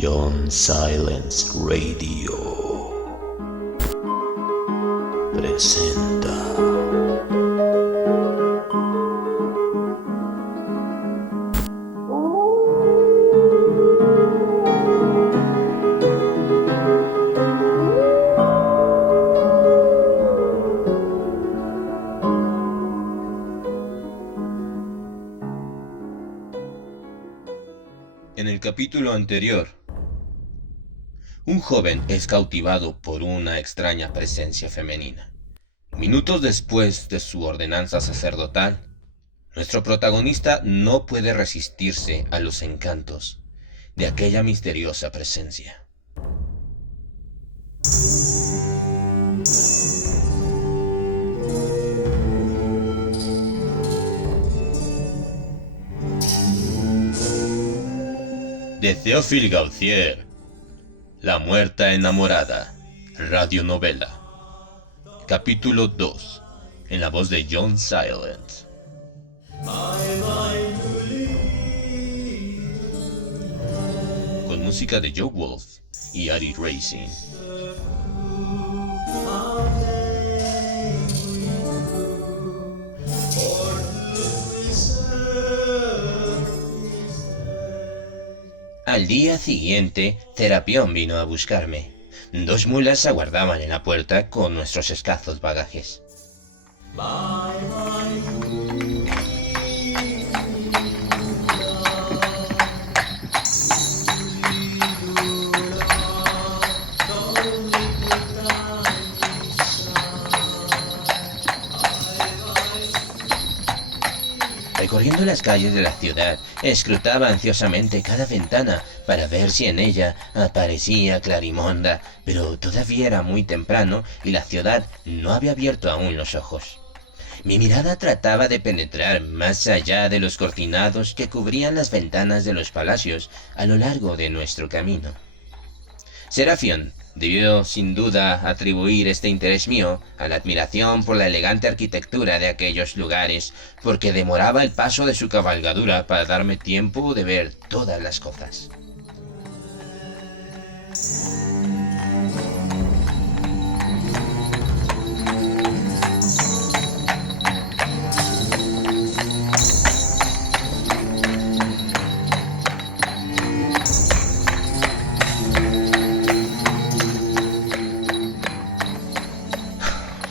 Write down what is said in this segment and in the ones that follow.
John Silence Radio presenta. En el capítulo anterior, un joven es cautivado por una extraña presencia femenina. Minutos después de su ordenanza sacerdotal, nuestro protagonista no puede resistirse a los encantos de aquella misteriosa presencia. De Théophile Gautier, La muerta enamorada, radionovela. Capítulo 2, en la voz de John Silence. Con música de Joe Wolf y Ari Racing. Al día siguiente, Serapión vino a buscarme. 2 mulas aguardaban en la puerta con nuestros escasos bagajes. Recorriendo las calles de la ciudad, escrutaba ansiosamente cada ventana para ver si en ella aparecía Clarimonda, pero todavía era muy temprano y la ciudad no había abierto aún los ojos. Mi mirada trataba de penetrar más allá de los cortinados que cubrían las ventanas de los palacios a lo largo de nuestro camino. Serapión debió sin duda atribuir este interés mío a la admiración por la elegante arquitectura de aquellos lugares, porque demoraba el paso de su cabalgadura para darme tiempo de ver todas las cosas.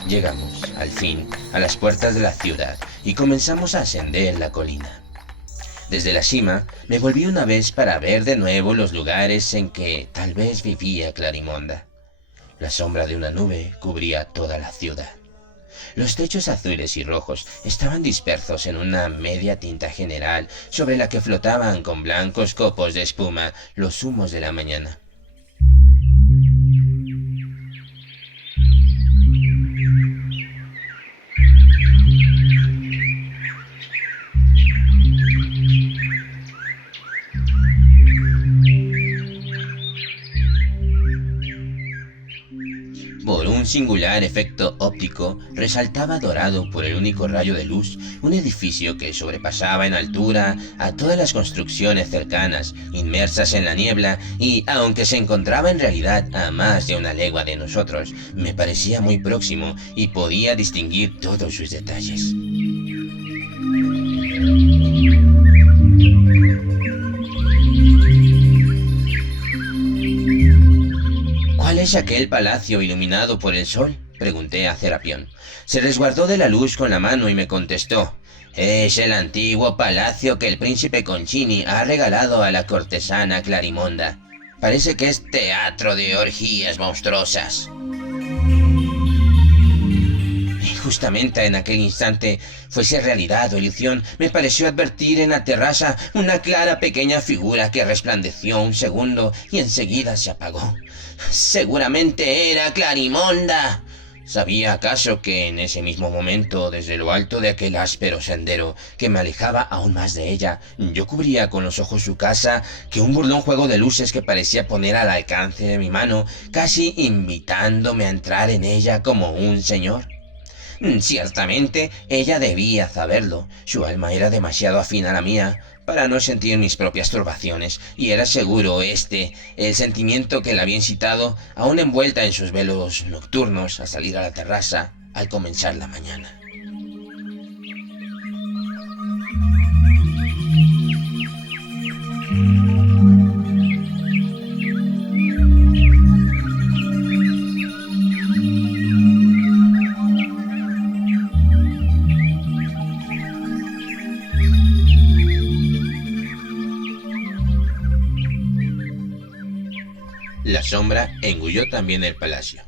Llegamos, al fin, a las puertas de la ciudad y comenzamos a ascender la colina. Desde la cima me volví una vez para ver de nuevo los lugares en que tal vez vivía Clarimonda. La sombra de una nube cubría toda la ciudad. Los techos azules y rojos estaban dispersos en una media tinta general sobre la que flotaban con blancos copos de espuma los humos de la mañana. Por un singular efecto óptico, resaltaba dorado por el único rayo de luz un edificio que sobrepasaba en altura a todas las construcciones cercanas, inmersas en la niebla, y, aunque se encontraba en realidad a más de 1 legua de nosotros, me parecía muy próximo y podía distinguir todos sus detalles. ¿Cuál es aquel palacio iluminado por el sol?, pregunté a Serapión. Se resguardó de la luz con la mano y me contestó: es el antiguo palacio que el príncipe Concini ha regalado a la cortesana Clarimonda. Parece que es teatro de orgías monstruosas. Y justamente en aquel instante, fuese realidad o ilusión, me pareció advertir en la terraza una clara pequeña figura que resplandeció un segundo y enseguida se apagó. Seguramente era Clarimonda. ¿Sabía acaso que en ese mismo momento, desde lo alto de aquel áspero sendero que me alejaba aún más de ella, yo cubría con los ojos su casa, que un burlón juego de luces que parecía poner al alcance de mi mano, casi invitándome a entrar en ella como un señor? Ciertamente, ella debía saberlo. Su alma era demasiado afín a la mía, para no sentir mis propias turbaciones, y era seguro el sentimiento que la había incitado, aún envuelta en sus velos nocturnos, a salir a la terraza al comenzar la mañana. La sombra engulló también el palacio.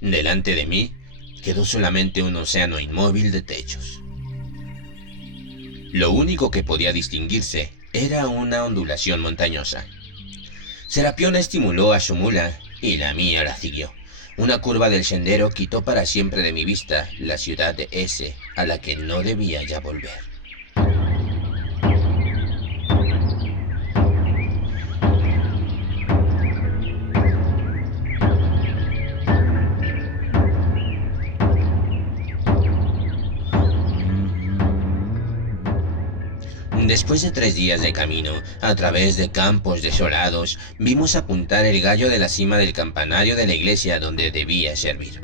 Delante de mí quedó solamente un océano inmóvil de techos. Lo único que podía distinguirse era una ondulación montañosa. Serapión estimuló a su mula y la mía la siguió. Una curva del sendero quitó para siempre de mi vista la ciudad de S, a la que no debía ya volver. Después de 3 días de camino, a través de campos desolados, vimos apuntar el gallo de la cima del campanario de la iglesia donde debía servir.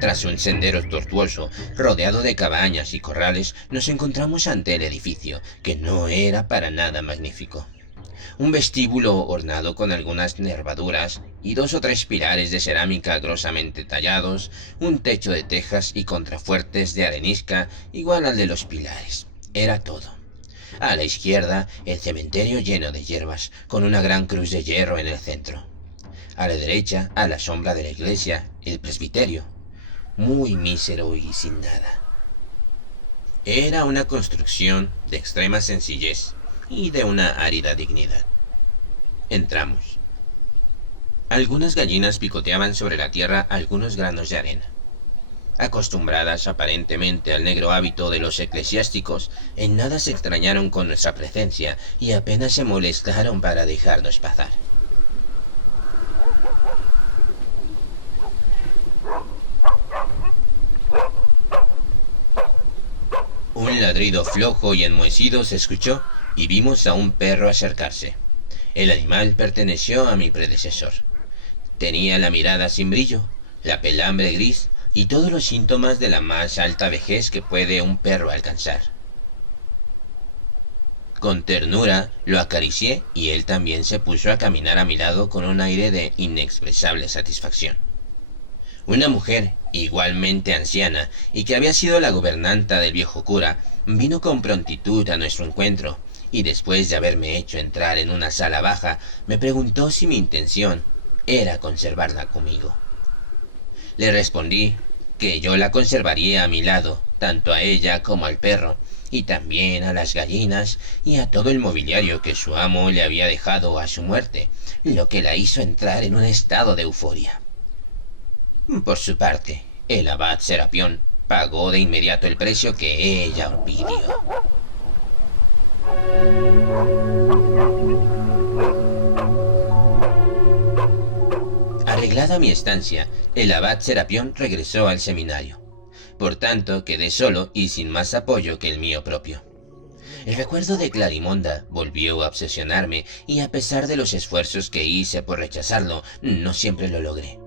Tras un sendero tortuoso, rodeado de cabañas y corrales, nos encontramos ante el edificio, que no era para nada magnífico. Un vestíbulo ornado con algunas nervaduras y 2 o 3 pilares de cerámica grosamente tallados, un techo de tejas y contrafuertes de arenisca igual al de los pilares. Era todo. A la izquierda, el cementerio lleno de hierbas, con una gran cruz de hierro en el centro. A la derecha, a la sombra de la iglesia, el presbiterio, muy mísero y sin nada. Era una construcción de extrema sencillez y de una árida dignidad. Entramos. Algunas gallinas picoteaban sobre la tierra algunos granos de arena. Acostumbradas aparentemente al negro hábito de los eclesiásticos, en nada se extrañaron con nuestra presencia y apenas se molestaron para dejarnos pasar. Un ladrido flojo y enmohecido se escuchó y vimos a un perro acercarse. El animal perteneció a mi predecesor. Tenía la mirada sin brillo, la pelambre gris y todos los síntomas de la más alta vejez que puede un perro alcanzar. Con ternura lo acaricié y él también se puso a caminar a mi lado con un aire de inexpresable satisfacción. Una mujer, igualmente anciana, y que había sido la gobernanta del viejo cura, vino con prontitud a nuestro encuentro, y después de haberme hecho entrar en una sala baja, me preguntó si mi intención era conservarla conmigo. Le respondí que yo la conservaría a mi lado, tanto a ella como al perro, y también a las gallinas y a todo el mobiliario que su amo le había dejado a su muerte, lo que la hizo entrar en un estado de euforia. Por su parte, el abad Serapión pagó de inmediato el precio que ella pidió. Arreglada mi estancia, el abad Serapión regresó al seminario. Por tanto, quedé solo y sin más apoyo que el mío propio. El recuerdo de Clarimonda volvió a obsesionarme y a pesar de los esfuerzos que hice por rechazarlo, no siempre lo logré.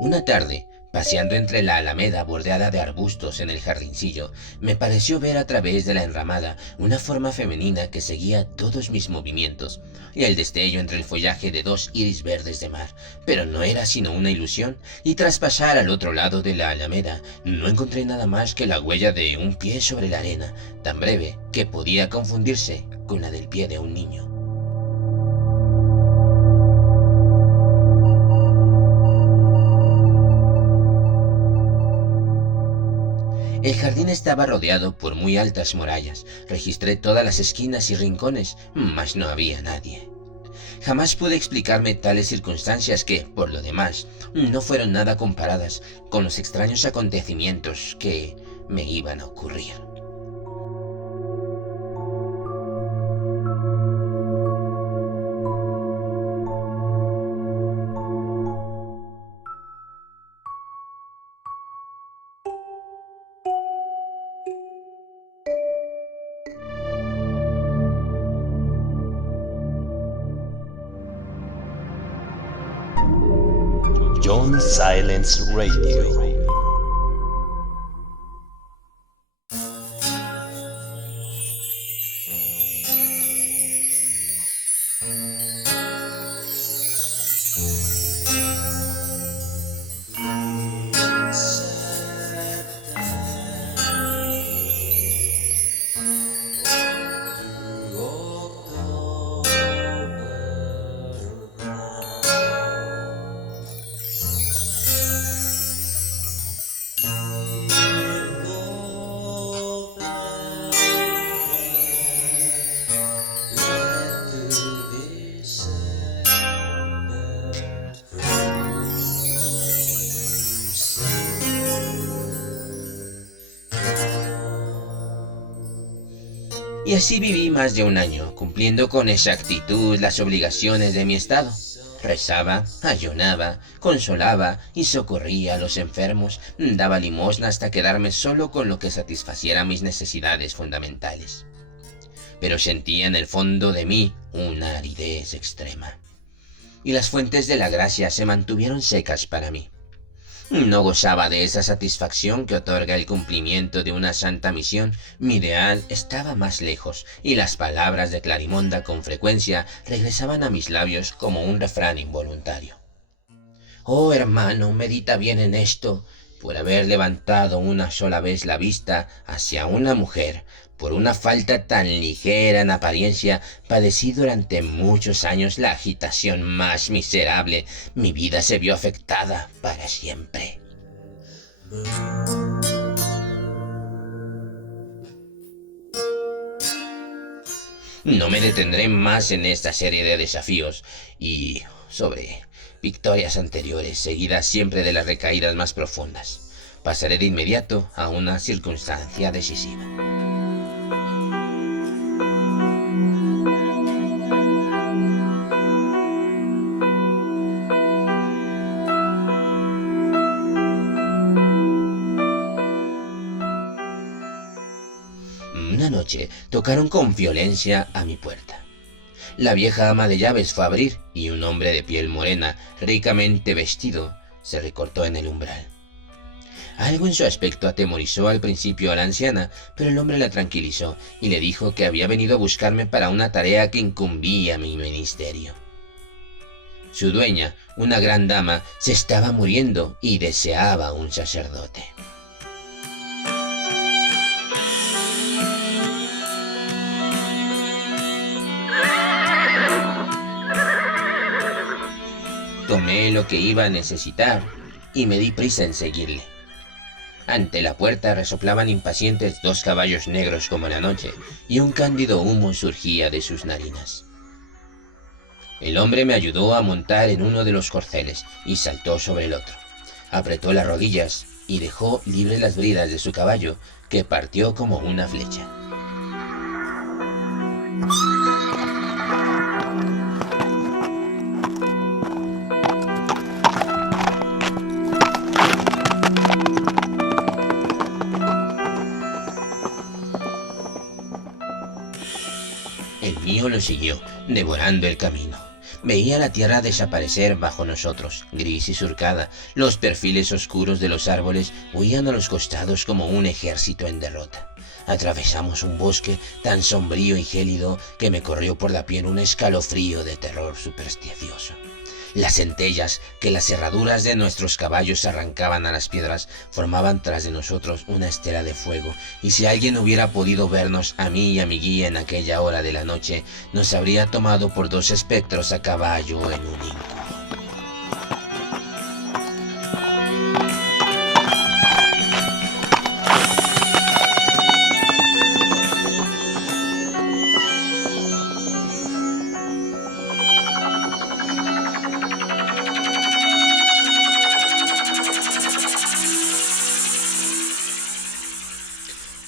Una tarde, paseando entre la alameda bordeada de arbustos en el jardincillo, me pareció ver a través de la enramada una forma femenina que seguía todos mis movimientos, y el destello entre el follaje de 2 iris verdes de mar, pero no era sino una ilusión, y tras pasar al otro lado de la alameda, no encontré nada más que la huella de un pie sobre la arena, tan breve que podía confundirse con la del pie de un niño. El jardín estaba rodeado por muy altas murallas. Registré todas las esquinas y rincones, mas no había nadie. Jamás pude explicarme tales circunstancias que, por lo demás, no fueron nada comparadas con los extraños acontecimientos que me iban a ocurrir. John Silence Radio. Y así viví más de un año, cumpliendo con exactitud las obligaciones de mi estado. Rezaba, ayunaba, consolaba y socorría a los enfermos, daba limosna hasta quedarme solo con lo que satisfaciera mis necesidades fundamentales. Pero sentía en el fondo de mí una aridez extrema, y las fuentes de la gracia se mantuvieron secas para mí. No gozaba de esa satisfacción que otorga el cumplimiento de una santa misión. Mi ideal estaba más lejos, y las palabras de Clarimonda con frecuencia regresaban a mis labios como un refrán involuntario. Oh hermano, medita bien en esto. Por haber levantado una sola vez la vista hacia una mujer, por una falta tan ligera en apariencia, padecí durante muchos años la agitación más miserable. Mi vida se vio afectada para siempre. No me detendré más en esta serie de desafíos y sobre victorias anteriores, seguidas siempre de las recaídas más profundas. Pasaré de inmediato a una circunstancia decisiva. Una noche tocaron con violencia a mi puerta. La vieja ama de llaves fue a abrir y un hombre de piel morena, ricamente vestido, se recortó en el umbral. Algo en su aspecto atemorizó al principio a la anciana, pero el hombre la tranquilizó y le dijo que había venido a buscarme para una tarea que incumbía a mi ministerio. Su dueña, una gran dama, se estaba muriendo y deseaba un sacerdote. Tomé lo que iba a necesitar y me di prisa en seguirle. Ante la puerta resoplaban impacientes 2 caballos negros como la noche, y un cándido humo surgía de sus narinas. El hombre me ayudó a montar en uno de los corceles y saltó sobre el otro. Apretó las rodillas y dejó libres las bridas de su caballo, que partió como una flecha. El mío lo siguió, devorando el camino. Veía la tierra desaparecer bajo nosotros, gris y surcada. Los perfiles oscuros de los árboles huían a los costados como un ejército en derrota. Atravesamos un bosque tan sombrío y gélido que me corrió por la piel un escalofrío de terror supersticioso. Las centellas que las herraduras de nuestros caballos arrancaban a las piedras formaban tras de nosotros una estela de fuego, y si alguien hubiera podido vernos a mí y a mi guía en aquella hora de la noche, nos habría tomado por 2 espectros a caballo en un hinco.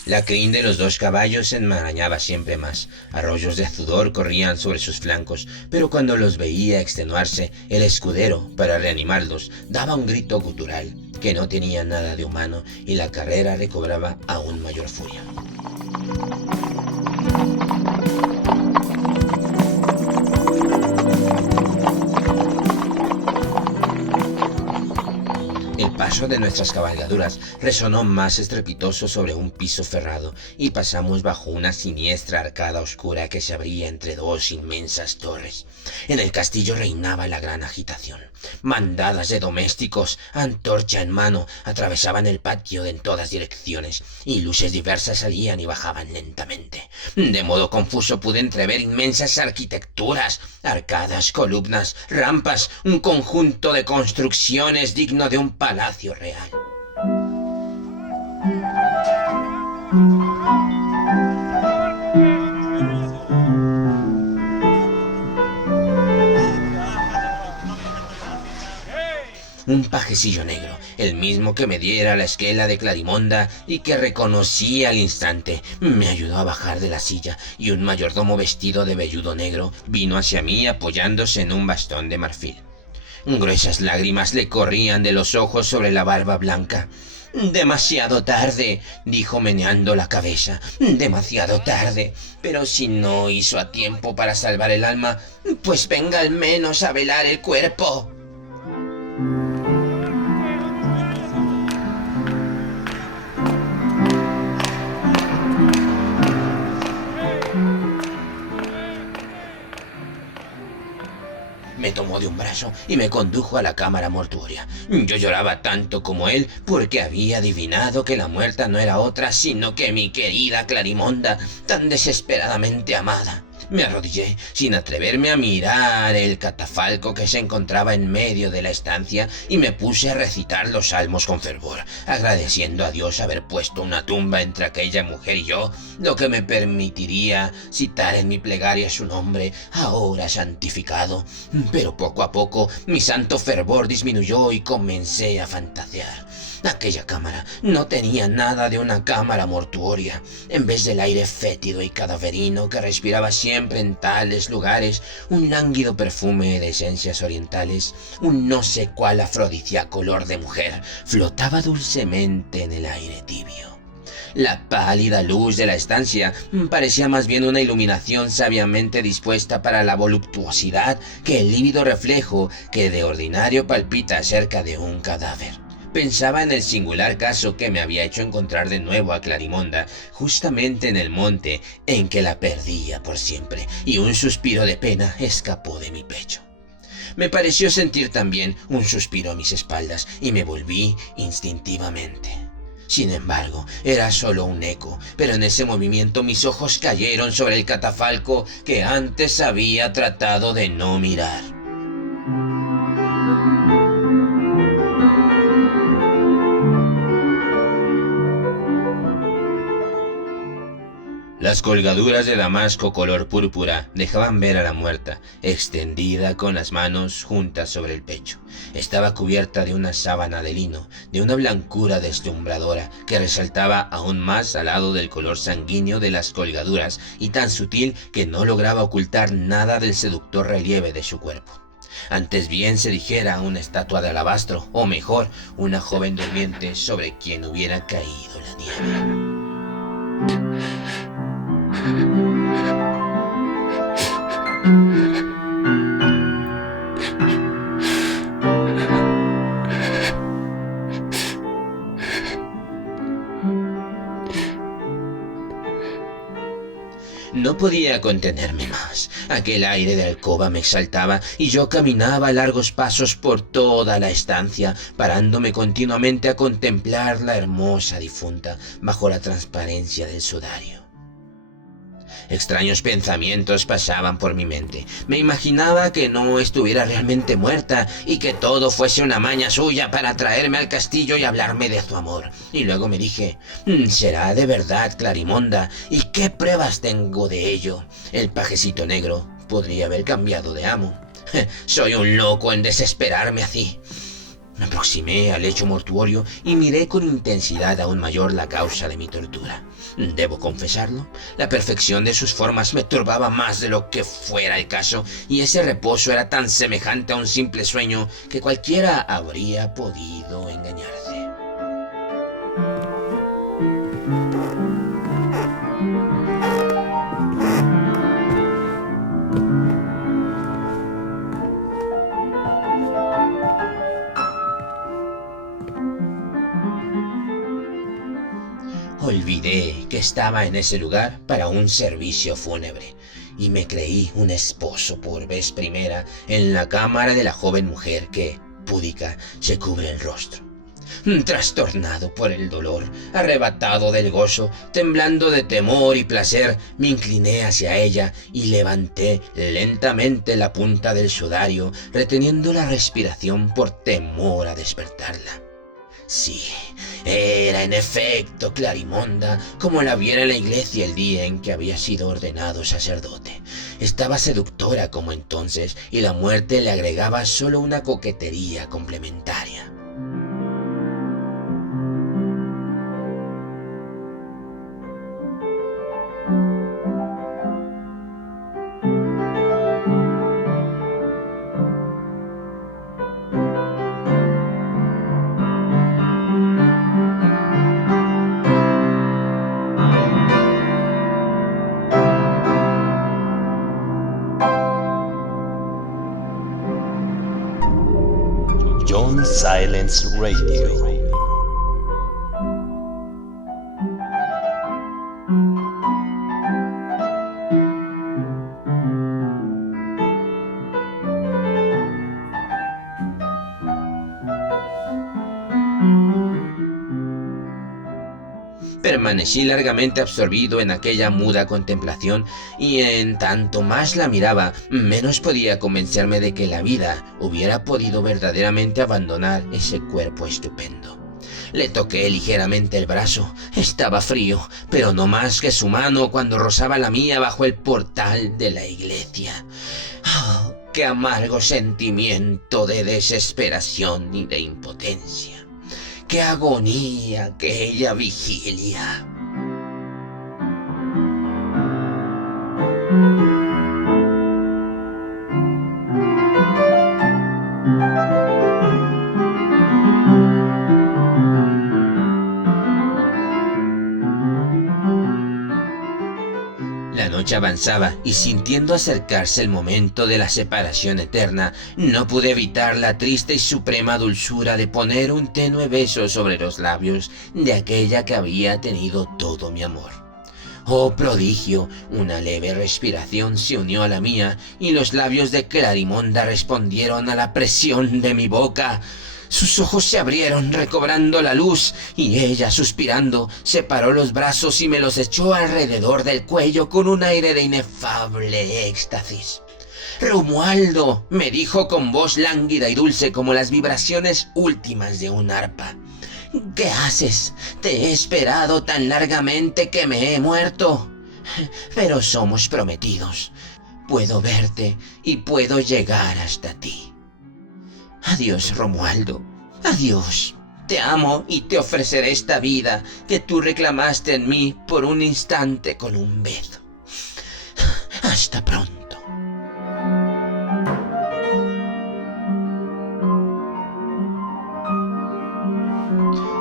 La crin de los 2 caballos se enmarañaba siempre más. Arroyos de sudor corrían sobre sus flancos, pero cuando los veía extenuarse, el escudero, para reanimarlos, daba un grito gutural que no tenía nada de humano, y la carrera recobraba aún mayor furia. paso de nuestras cabalgaduras resonó más estrepitoso sobre un piso ferrado y pasamos bajo una siniestra arcada oscura que se abría entre dos inmensas torres. En el castillo reinaba la gran agitación. Bandadas de domésticos, antorcha en mano, atravesaban el patio en todas direcciones y luces diversas salían y bajaban lentamente. De modo confuso pude entrever inmensas arquitecturas, arcadas, columnas, rampas, un conjunto de construcciones digno de un palacio real. Un pajecillo negro, el mismo que me diera la esquela de Clarimonda y que reconocí al instante, me ayudó a bajar de la silla y un mayordomo vestido de velludo negro vino hacia mí apoyándose en un bastón de marfil. Gruesas lágrimas le corrían de los ojos sobre la barba blanca. «Demasiado tarde», dijo meneando la cabeza. «Demasiado tarde. Pero si no hizo a tiempo para salvar el alma, pues venga al menos a velar el cuerpo». Me tomó de un brazo y me condujo a la cámara mortuoria. Yo lloraba tanto como él porque había adivinado que la muerta no era otra sino que mi querida Clarimonda, tan desesperadamente amada. Me arrodillé sin atreverme a mirar el catafalco que se encontraba en medio de la estancia y me puse a recitar los salmos con fervor, agradeciendo a Dios haber puesto una tumba entre aquella mujer y yo, lo que me permitiría citar en mi plegaria su nombre, ahora santificado. Pero poco a poco mi santo fervor disminuyó y comencé a fantasear. Aquella cámara no tenía nada de una cámara mortuoria. En vez del aire fétido y cadaverino que respiraba siempre en tales lugares, un lánguido perfume de esencias orientales, un no sé cuál afrodisíaco olor de mujer, flotaba dulcemente en el aire tibio. La pálida luz de la estancia parecía más bien una iluminación sabiamente dispuesta para la voluptuosidad que el lívido reflejo que de ordinario palpita cerca de un cadáver. Pensaba en el singular caso que me había hecho encontrar de nuevo a Clarimonda, justamente en el monte en que la perdía por siempre, y un suspiro de pena escapó de mi pecho. Me pareció sentir también un suspiro a mis espaldas y me volví instintivamente. Sin embargo, era solo un eco, pero en ese movimiento mis ojos cayeron sobre el catafalco que antes había tratado de no mirar. Las colgaduras de damasco color púrpura dejaban ver a la muerta, extendida con las manos juntas sobre el pecho. Estaba cubierta de una sábana de lino, de una blancura deslumbradora, que resaltaba aún más al lado del color sanguíneo de las colgaduras y tan sutil que no lograba ocultar nada del seductor relieve de su cuerpo. Antes bien se dijera una estatua de alabastro, o mejor, una joven durmiente sobre quien hubiera caído la nieve. No podía contenerme más. Aquel aire de alcoba me exaltaba y yo caminaba a largos pasos por toda la estancia, parándome continuamente a contemplar la hermosa difunta bajo la transparencia del sudario. Extraños pensamientos pasaban por mi mente. Me imaginaba que no estuviera realmente muerta y que todo fuese una maña suya para traerme al castillo y hablarme de su amor. Y luego me dije, ¿será de verdad Clarimonda? ¿Y qué pruebas tengo de ello? El pajecito negro podría haber cambiado de amo. Soy un loco en desesperarme así. Me aproximé al lecho mortuorio y miré con intensidad aún mayor la causa de mi tortura. Debo confesarlo, la perfección de sus formas me turbaba más de lo que fuera el caso, y ese reposo era tan semejante a un simple sueño que cualquiera habría podido engañarse. olvidé que estaba en ese lugar para un servicio fúnebre y me creí un esposo por vez primera en la cámara de la joven mujer que, púdica, se cubre el rostro. Trastornado por el dolor, arrebatado del gozo, temblando de temor y placer, me incliné hacia ella y levanté lentamente la punta del sudario, reteniendo la respiración por temor a despertarla. Sí, era en efecto Clarimonda, como la viera en la iglesia el día en que había sido ordenado sacerdote. Estaba seductora como entonces, y la muerte le agregaba solo una coquetería complementaria. John Silence Radio. Permanecí largamente absorbido en aquella muda contemplación y en tanto más la miraba, menos podía convencerme de que la vida hubiera podido verdaderamente abandonar ese cuerpo estupendo. Le toqué ligeramente el brazo. Estaba frío, pero no más que su mano cuando rozaba la mía bajo el portal de la iglesia. ¡Oh, qué amargo sentimiento de desesperación y de impotencia! ¡Qué agonía aquella vigilia! La noche avanzaba y sintiendo acercarse el momento de la separación eterna, no pude evitar la triste y suprema dulzura de poner un tenue beso sobre los labios de aquella que había tenido todo mi amor. ¡Oh prodigio! Una leve respiración se unió a la mía y los labios de Clarimonda respondieron a la presión de mi boca. Sus ojos se abrieron recobrando la luz y ella, suspirando, separó los brazos y me los echó alrededor del cuello con un aire de inefable éxtasis. «Romualdo», me dijo con voz lánguida y dulce como las vibraciones últimas de un arpa. «¿Qué haces? Te he esperado tan largamente que me he muerto. Pero somos prometidos. Puedo verte y puedo llegar hasta ti. Adiós, Romualdo, adiós. Te amo y te ofreceré esta vida que tú reclamaste en mí por un instante con un beso. Hasta pronto».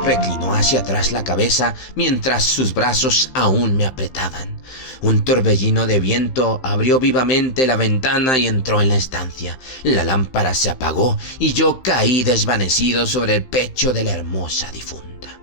Reclinó hacia atrás la cabeza mientras sus brazos aún me apretaban. Un torbellino de viento abrió vivamente la ventana y entró en la estancia. La lámpara se apagó y yo caí desvanecido sobre el pecho de la hermosa difunta.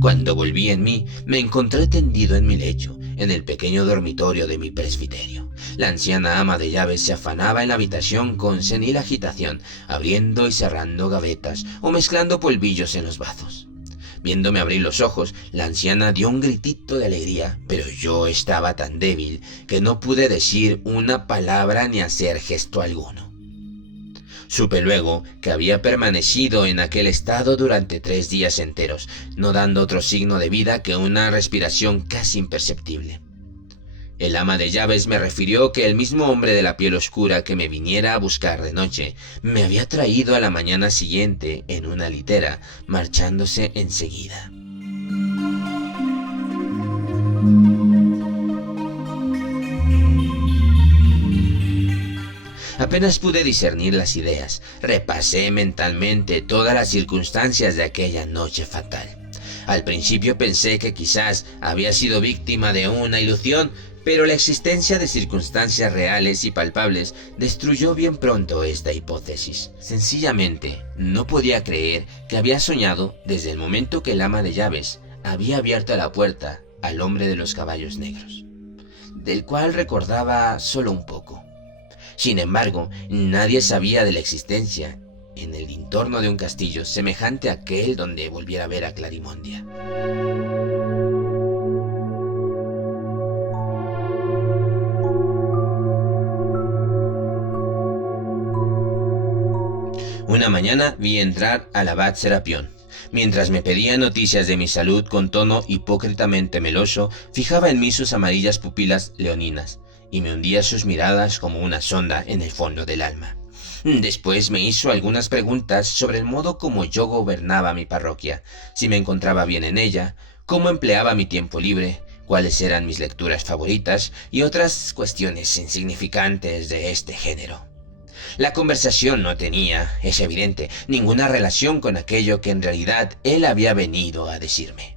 Cuando volví en mí, me encontré tendido en mi lecho, en el pequeño dormitorio de mi presbiterio. La anciana ama de llaves se afanaba en la habitación con senil agitación, abriendo y cerrando gavetas o mezclando polvillos en los vasos. Viéndome abrir los ojos, la anciana dio un gritito de alegría, pero yo estaba tan débil que no pude decir una palabra ni hacer gesto alguno. Supe luego que había permanecido en aquel estado durante 3 días enteros, no dando otro signo de vida que una respiración casi imperceptible. El ama de llaves me refirió que el mismo hombre de la piel oscura que me viniera a buscar de noche me había traído a la mañana siguiente en una litera, marchándose enseguida. Apenas pude discernir las ideas. Repasé mentalmente todas las circunstancias de aquella noche fatal. Al principio pensé que quizás había sido víctima de una ilusión, pero la existencia de circunstancias reales y palpables destruyó bien pronto esta hipótesis. Sencillamente, no podía creer que había soñado desde el momento que el ama de llaves había abierto la puerta al hombre de los caballos negros, del cual recordaba solo un poco. Sin embargo, nadie sabía de la existencia en el entorno de un castillo semejante a aquel donde volviera a ver a Clarimondia. Una mañana vi entrar al abad Serapión. Mientras me pedía noticias de mi salud con tono hipócritamente meloso, fijaba en mí sus amarillas pupilas leoninas y me hundía sus miradas como una sonda en el fondo del alma. Después me hizo algunas preguntas sobre el modo como yo gobernaba mi parroquia, si me encontraba bien en ella, cómo empleaba mi tiempo libre, cuáles eran mis lecturas favoritas y otras cuestiones insignificantes de este género. La conversación no tenía, es evidente, ninguna relación con aquello que en realidad él había venido a decirme.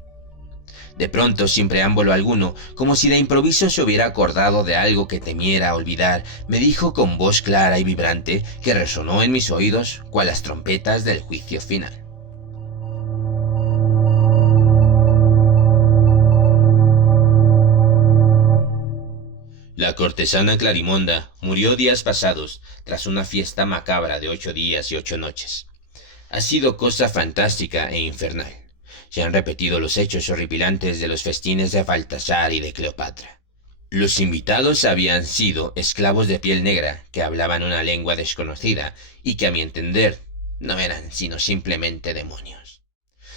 De pronto, sin preámbulo alguno, como si de improviso se hubiera acordado de algo que temiera olvidar, me dijo con voz clara y vibrante que resonó en mis oídos cual las trompetas del juicio final. La cortesana Clarimonda murió días pasados tras una fiesta macabra de 8 días y 8 noches. Ha sido cosa fantástica e infernal. Se han repetido los hechos horripilantes de los festines de Baltasar y de Cleopatra. Los invitados habían sido esclavos de piel negra que hablaban una lengua desconocida y que a mi entender no eran sino simplemente demonios.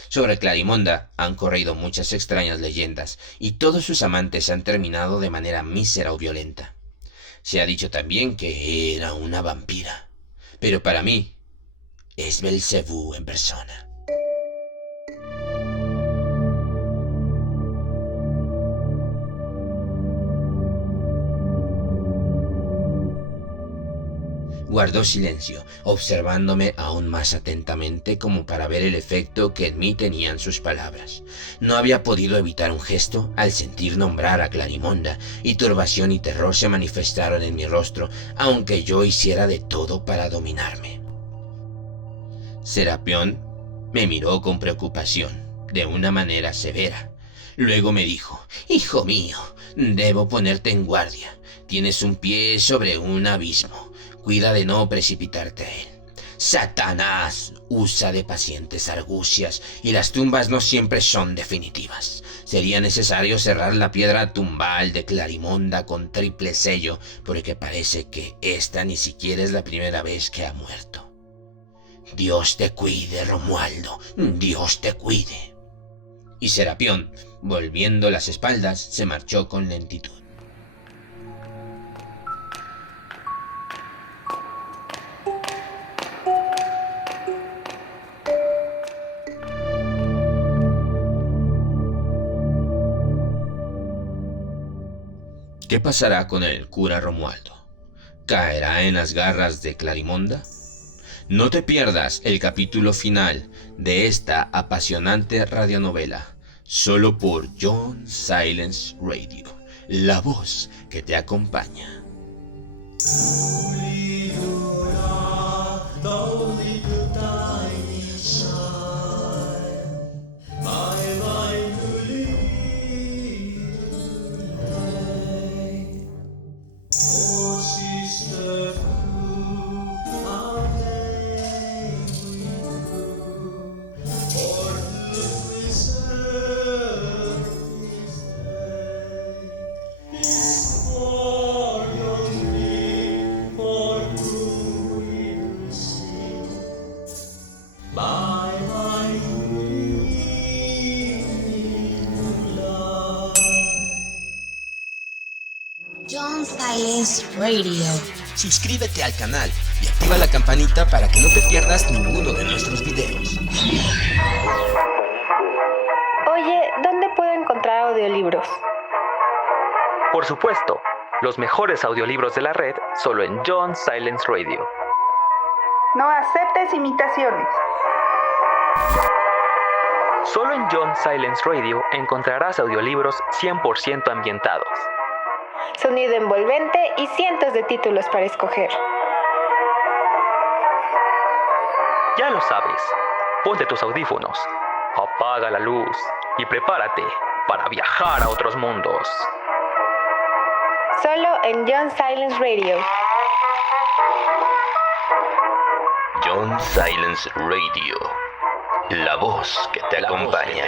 Sobre Clarimonda han corrido muchas extrañas leyendas y todos sus amantes han terminado de manera mísera o violenta. Se ha dicho también que era una vampira, pero para mí es Belcebú en persona. Guardó silencio, observándome aún más atentamente como para ver el efecto que en mí tenían sus palabras. No había podido evitar un gesto al sentir nombrar a Clarimonda, y turbación y terror se manifestaron en mi rostro, aunque yo hiciera de todo para dominarme. Serapión me miró con preocupación, de una manera severa. Luego me dijo: «Hijo mío, debo ponerte en guardia. Tienes un pie sobre un abismo. Cuida de no precipitarte a él. Satanás usa de pacientes argucias y las tumbas no siempre son definitivas. Sería necesario cerrar la piedra tumbal de Clarimonda con triple sello, porque parece que esta ni siquiera es la primera vez que ha muerto. Dios te cuide, Romualdo, Dios te cuide». Y Serapión, volviendo las espaldas, se marchó con lentitud. ¿Qué pasará con el cura Romualdo? ¿Caerá en las garras de Clarimonda? No te pierdas el capítulo final de esta apasionante radionovela, solo por John Silence Radio, la voz que te acompaña. John Silence Radio. Suscríbete al canal y activa la campanita para que no te pierdas ninguno de nuestros videos. Oye, ¿dónde puedo encontrar audiolibros? Por supuesto, los mejores audiolibros de la red solo en John Silence Radio. No aceptes imitaciones. Solo en John Silence Radio encontrarás audiolibros 100% ambientados. Sonido envolvente y cientos de títulos para escoger. Ya lo sabes, ponte tus audífonos, apaga la luz y prepárate para viajar a otros mundos. Solo en John Silence Radio. John Silence Radio. La voz que te acompaña.